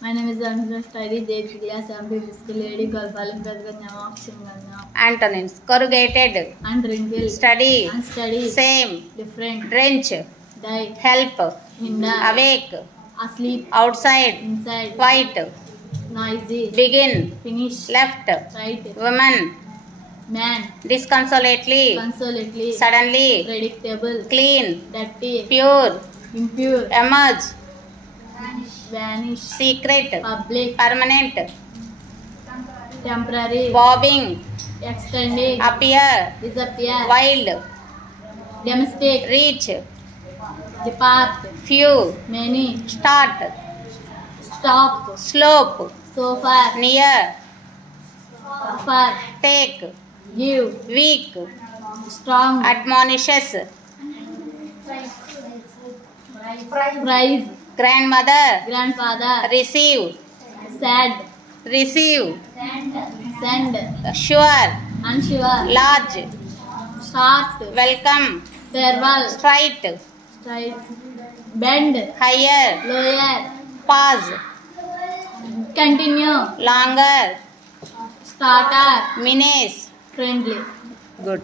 My name is Anshul. Study J3 class. I'm physical lady called Palim. Antonyms: corrugated, Unwrinkled, study, unstudied, same, different, drench, die, help, hinder, awake, asleep, outside, inside, white, noisy, begin, finish, left, right, woman, man, disconsolately, consolately, suddenly, predictable, clean, dirty, pure, impure, emerge, vanish, secret, public, permanent, temporary, bobbing, extending, appear, disappear, wild, domestic, reach, depart, few, many, start, stop, slope, so far, near, far, take, give, weak, strong, admonishes, prize, grandmother, grandfather, receive, sad, receive, send, sure, unsure, large, start, welcome, farewell, straight, straight, bend, higher, lower, pause, continue, longer, starter, menace. friendly. Good.